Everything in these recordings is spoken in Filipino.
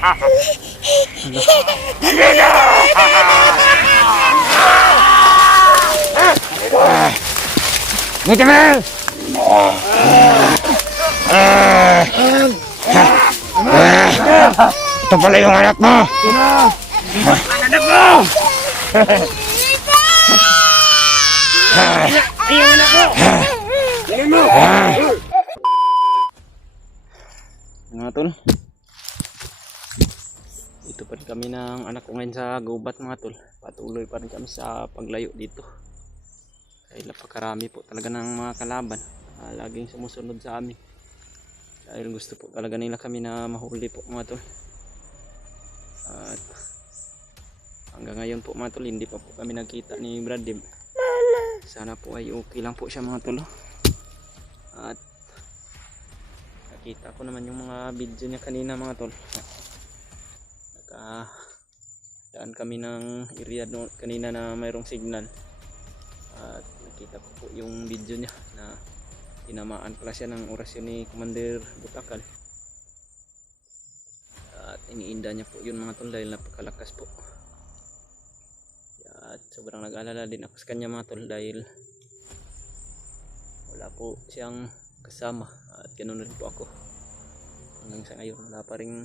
Dito mo! Ito pala yung anak mo! Anak mo! Yung anak mo! Dali mo! Mga tol, ito pa rin kami ng anak ko ngayon sa gubat mga tol. Patuloy pa rin kami sa paglayo dito. Dahil napakarami po talaga ng mga kalaban, laging sumusunod sa amin. Dahil gusto po talaga nila kami na mahuli po mga tol. At hanggang ngayon po mga tol, hindi pa po kami nagkita ni Brad Dim. Sana po ay okay lang po siya mga tol. At nakita ko naman yung mga video niya kanina mga tol. Daan kami ng area kanina na mayroong signal. At nakita ko po yung video niya na tinamaan pala siya ng orasyon ni Commander Butakal. At iniinda niya po yun mga tol dahil napakalakas po. At sobrang nag-alala din ako sa kanya mga tol dahil wala po siyang kasama. At ganoon rin po ako. Hanggang sa ngayon wala pa rin,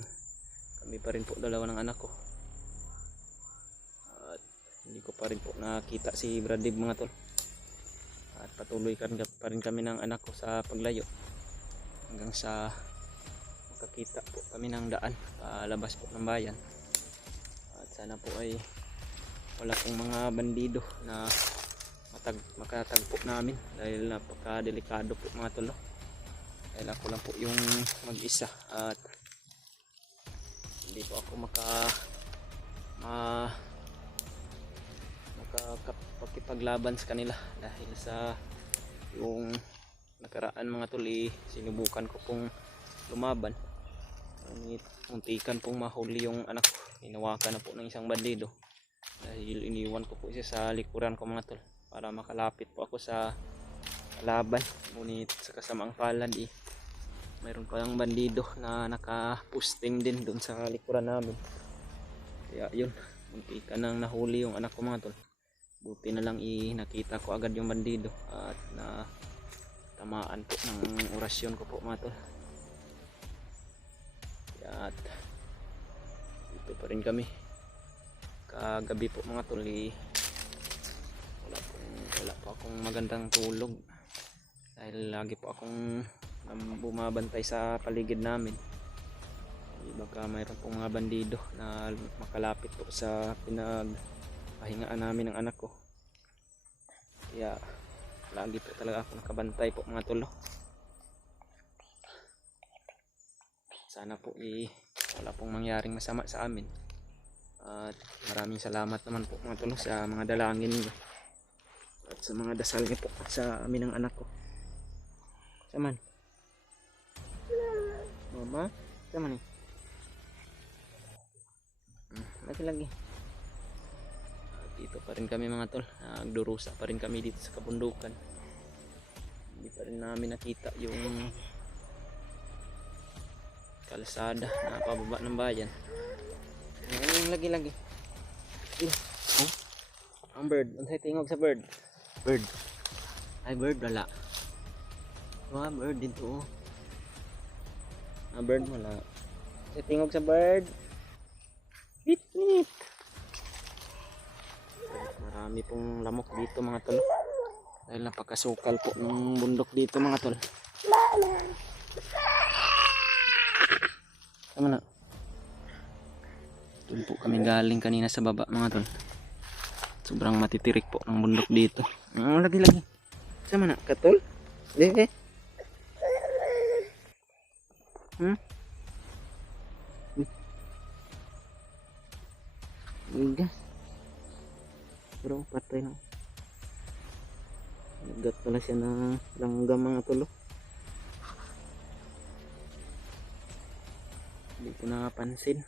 kami pa rin po dalawa ng anak ko. At hindi ko pa rin po nakita si Brad Dib mga tol. At patuloy pa rin kami ng anak ko sa paglayo hanggang sa makakita po kami ng daan palabas po ng bayan. At sana po ay wala pong mga bandido na makatagpo namin dahil napakadelikado po mga tol. Dahil ako lang po yung mag-isa at hindi po ako makapagpaglaban sa kanila dahil sa yung nakaraan mga tol, sinubukan ko pong lumaban. Muntikan pong mahuli yung anak ko, hinawakan na po ng isang bandido dahil iniwan ko po siya sa likuran ko mga tol para makalapit po ako sa laban. Ngunit sa kasamaang palad mayroon palang bandido na nakapusting din doon sa likuran namin. Kaya yun, muntikan nang nahuli yung anak ko mga tol. Buti na lang nakita ko agad yung bandido at tamaan po ng orasyon ko po mga tol. At dito pa rin kami kagabi po mga tol. Wala po akong magandang tulog dahil lagi po akong bumabantay sa paligid namin. Baka mayroon pong mga bandido na makalapit po sa pinagpahingaan namin ng anak ko. Kaya lagi po talaga ako nakabantay po mga tol. Sana po wala pong mangyaring masama sa amin. At maraming salamat naman po mga tol sa mga dalangin niyo at sa mga dasal niyo po sa amin ng anak ko. Saman mama, saman eh. Lagi. Dito pa rin kami mga tol, nagdurusa pa rin kami dito sa kabundukan. Hindi pa rin namin nakita yung kalsada na pababa ng bayan. Ngayon lagi. Oh, ang bird, unsay tingog sa bird? Bird. Ay bird wala. Wala bird dito. Bird wala. Unsay tingog sa bird? Nit. Marami pong lamok dito mga tol. Dahil napakasukal po ng bundok dito mga tol. Tama na. Doon po kami galing kanina sa baba mga tol. Sobrang matitirik po ng bundok dito. Lagi. Sama na katol? Igas. Pero patay na. Nagat pala siya ng langgam mga tol. Hindi ko nakapansin.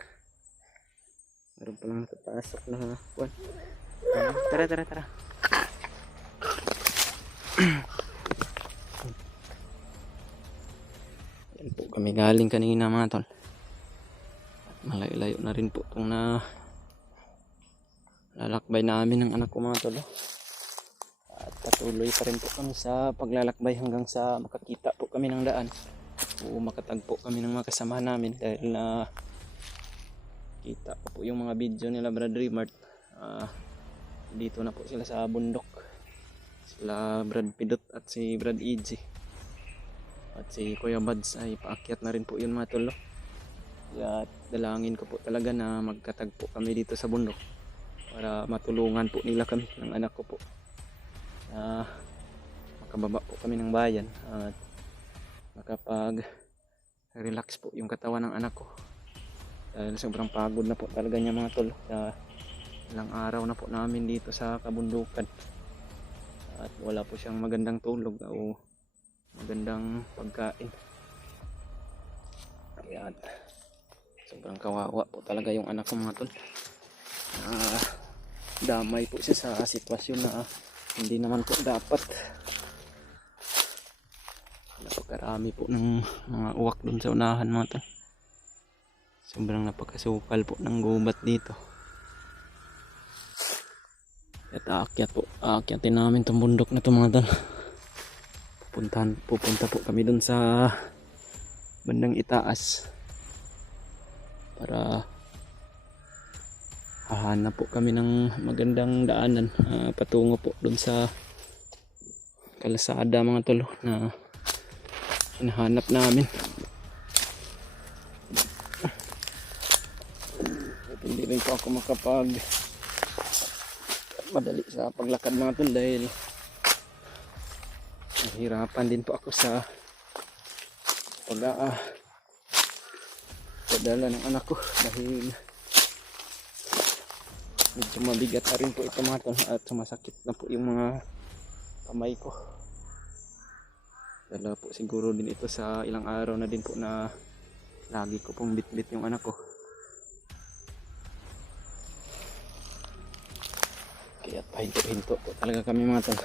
Meron palang nakapasok na kwan. Tara. Yan po kami galing kanina mga tol. malayo-layo na rin po itong na lalakbay namin ng anak ko mga tol. At patuloy pa rin po kami sa paglalakbay hanggang sa makakita po kami ng daan o makatagpo kami ng mga kasama namin, dahil na kita ko po yung mga video nila Brad Remart. Dito na po sila sa bundok, sila Brad Pidot at si Brad EG at si Kuya Bads ay paakyat na rin po yun mga tol. At dalangin ko po talaga na magkatagpo kami dito sa bundok para matulungan po nila kami ng anak ko po, na makababa po kami ng bayan at makapag relax po yung katawan ng anak ko, dahil sobrang pagod na po talaga niya mga tol. Ilang araw na po namin dito sa kabundukan at wala po siyang magandang tulog o magandang pagkain, kaya sobrang kawawa po talaga yung anak ko mga tol. Damay po siya sa sitwasyon na hindi naman po dapat. Napakarami po ng mga uwak dun sa unahan mga tol. Sobrang napakasukal po ng gubat dito. At aakyatin namin itong bundok na ito mga tol. Pupunta po kami dun sa bandang itaas para hahanap po kami ng magandang daanan patungo po dun sa kalsada mga tol na hinahanap namin. At hindi rin po ako makapag madali sa paglakad mga tol, dahil nahihirapan din po ako sa pagdala ng anak ko, dahil medyo mabigat na rin po ito mga tol at sumasakit na po yung mga kamay ko. Dala po siguro din ito sa ilang araw na din po na lagi ko pong bitbit yung anak ko. Kaya pahinto-hinto po talaga kami mga tol.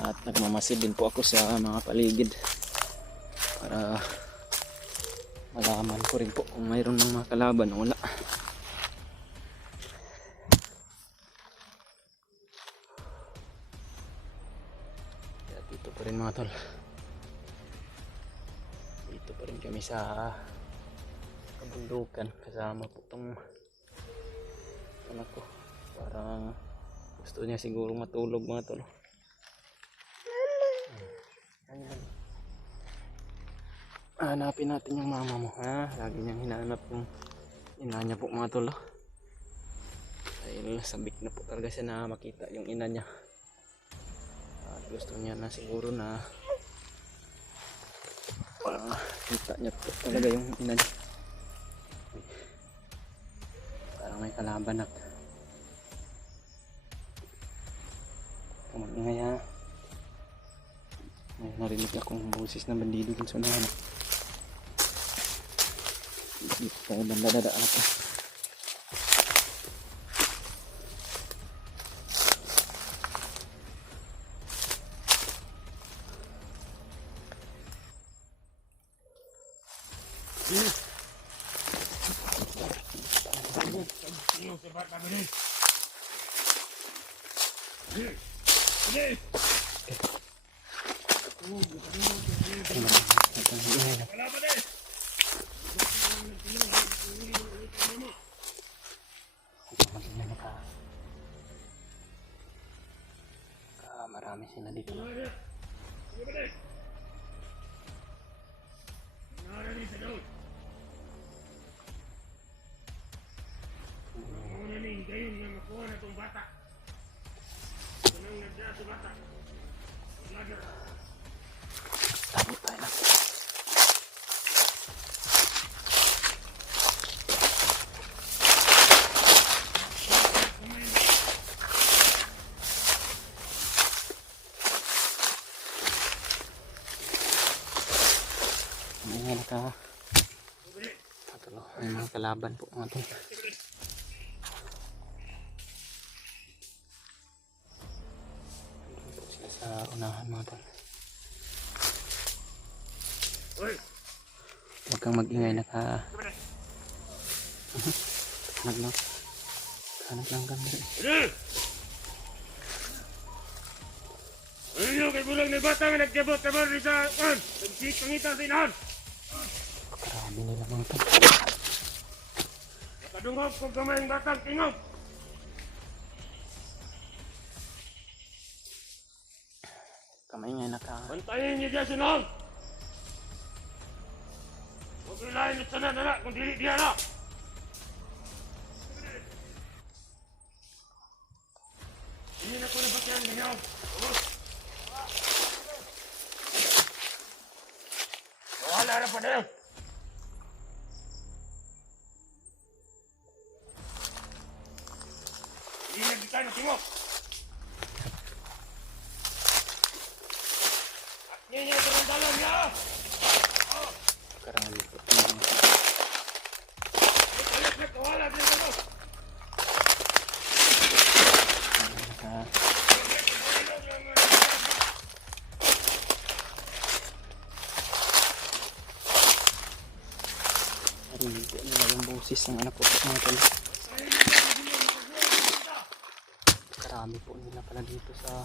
At nagmamasid din po ako sa mga paligid para malaman ko rin po kung mayroon ng mga kalaban o wala. Kaya dito pa rin mga tol. Dito pa rin kami sa kabundukan kasama po itong anak ko. Parang gusto niya siguro matulog mga tol. Hanapin natin yung mama mo ha. Lagi niyang hinahanap yung ina niya po mga tol. Dahil sabik na po talaga siya na makita yung ina niya. At gusto niya na siguro na kita niya po talaga yung ina niya. Parang may kalaban na. Kamagingay ha. May narinig akong boses na bandido dun sa unahan. Dito tayo banda dadaan ako. Marami sila dito. Takot tayo na. May mga kalaban po mga tol. Andun po sila sa unahan mga tol. Huwag kang mag-ingay, Hanap lang. Hanap lang kami. Ano kay bulang ni bata nga nagkabot ka ba rin sa kan? Nagsikangita sa inahan. Karami nila mga tol. Nakadungog kung kamay ang batang tingog. Kamay nga Bantayin niyo dyan sinahon. Huwag ilahin at sana na kung dili diyan na. Hindi na ko na bakyan ganyan. Wala na pa na yun. Hindi na kita na tingog. At niya ito ng dalam niya. Karami po. Alit-alit, wala din ito. Narinig po nila yung boses ng anak ko po mga tol. Karami po nila pala dito sa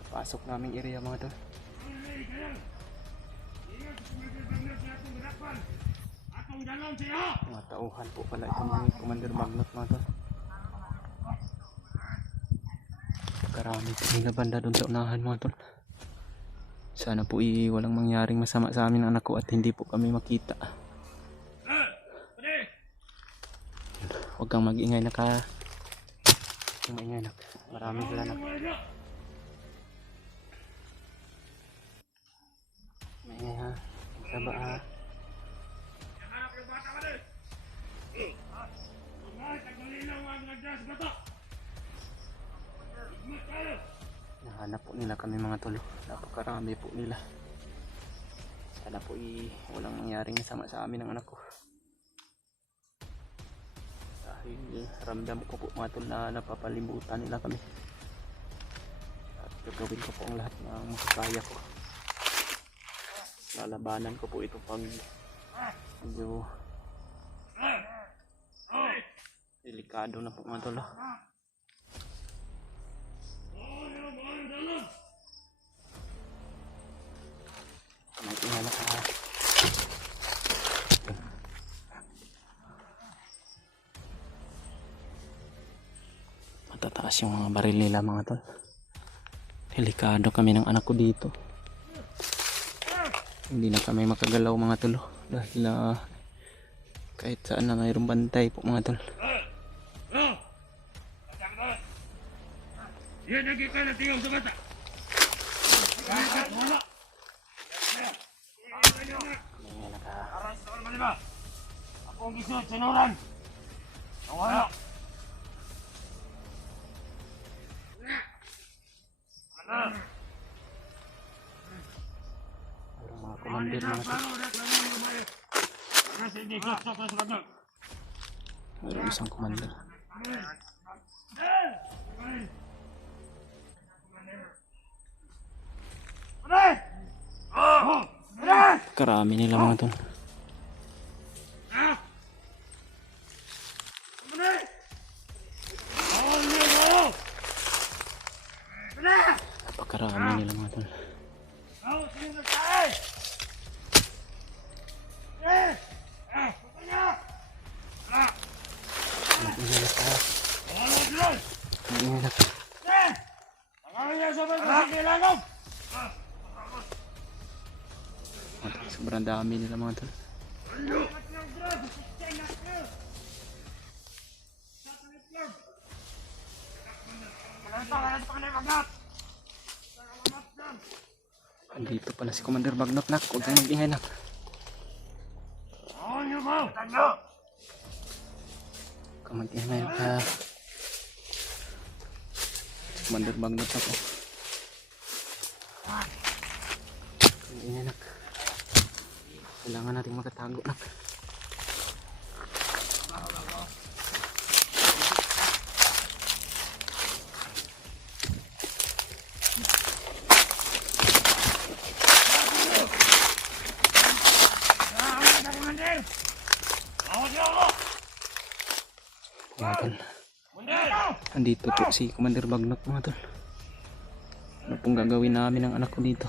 napasok naming area mga tol. Mga tauhan po pala ito mga Commander Magnot mga tol. Karami po nila banda doon sa unahan mga tol. Sana po walang mangyaring masama sa amin ng anak ko at hindi po kami makita. Huwag kang mag-ingay na ka. Huwag maingay na. Marami sila na. Maingay ha. Saba ha. Nahanap po nila kami mga tol. Napakarami po nila. Sana po walang mangyaring masama sa amin ng anak ko. Dahil ramdam ko po mga tol na napapalimutan nila kami. At gagawin ko po ang lahat ng makakaya ko. Lalabanan ko po ito pag medyo delikado na po mga tol. Kamay tingala ka. Matataas yung mga baril nila mga tol. Delikado kami ng anak ko dito. Hindi na kami makagalaw mga tol. Dahil kahit saan na mayroong bantay po mga tol. Yan lagi ka na tingog sa bata. Wala. Aras na naman ba? Ako ang gisod, sinuran. Wala. Mayroong mga commander mga tol. Mayroong isang commander. Karami nila mga tol. Napakarami nila mga tol. Sobrang dami nila mga tol. Andito pala si Commander Magnot nak. Huwag kang mag-ingay nak. Huwag kang mag-ingay nak. Si Commander Magnot nak. Mag-ingay nak. Kailangan natin magkatago nak. Mga tol. Andito po si Commander Bagnot mga tol. Ano pong gagawin namin ng anak ko dito?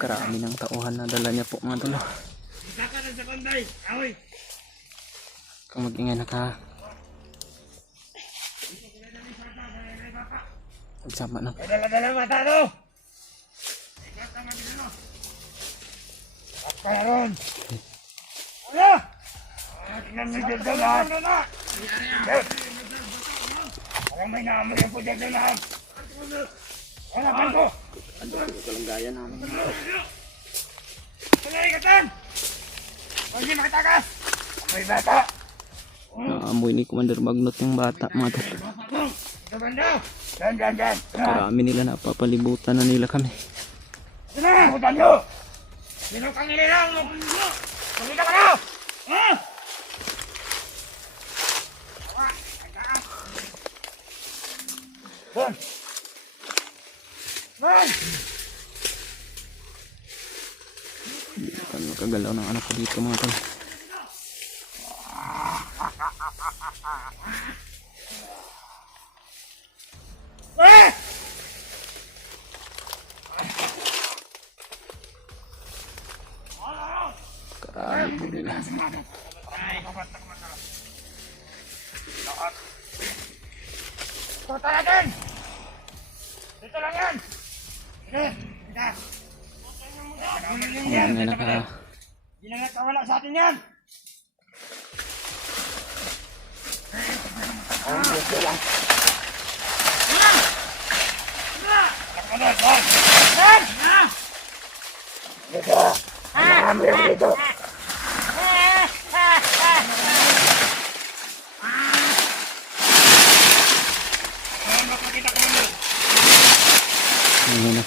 Karami ng tauhan na dala niya po mga tol. Kung mag-ingay naka magsama na po. Dala-dala mata to. At kaya ron. Ano? Tingnan mo dyan lahat. Parang may naamoy ang pudyan na lahat. Hanapan ko. Ano po kalanggayan namin? Wala ikatan. Huwag niyo makatakas. May bata. Naamoy ni Commander Bagnot yung bata mga tol. Ito banda. Dan. Karami nila napapalibutan na nila kami. Ito na. Putan nyo. Sino kang nililang? Pagkita ka na. Ha? Doon. Doon. Hindi ko makagalaw ng anak ko dito mga tol. Eh! Karami po nila. Tuta natin! Dito lang yan! Sige, kita! Ayan nga naka Hindi na natawala sa atin yan! ayan na.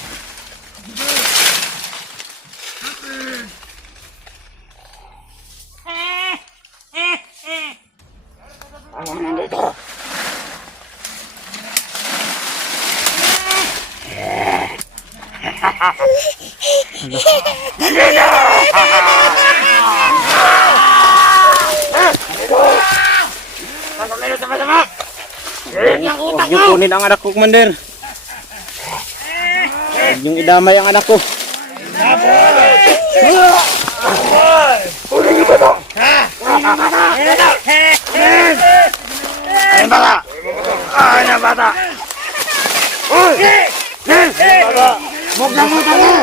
Huwag niyo kunin ang anak ko, Commander. Huwag niyong idamay ang anak ko. Ayun bata! Ayun bata! Uy! Bata! Buksan mo tayo!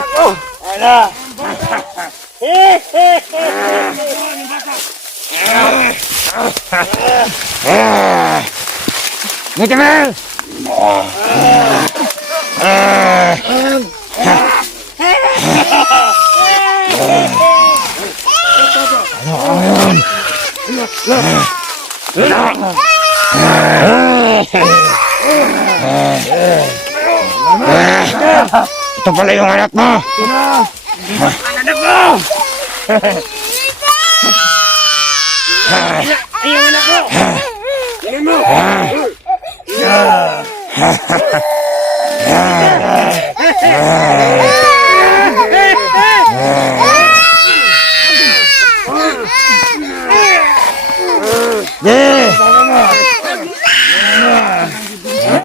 Ayun na! Nikamel! Ito pala yung anak mo! Anak mo! Ayun anak mo! Ayun mo!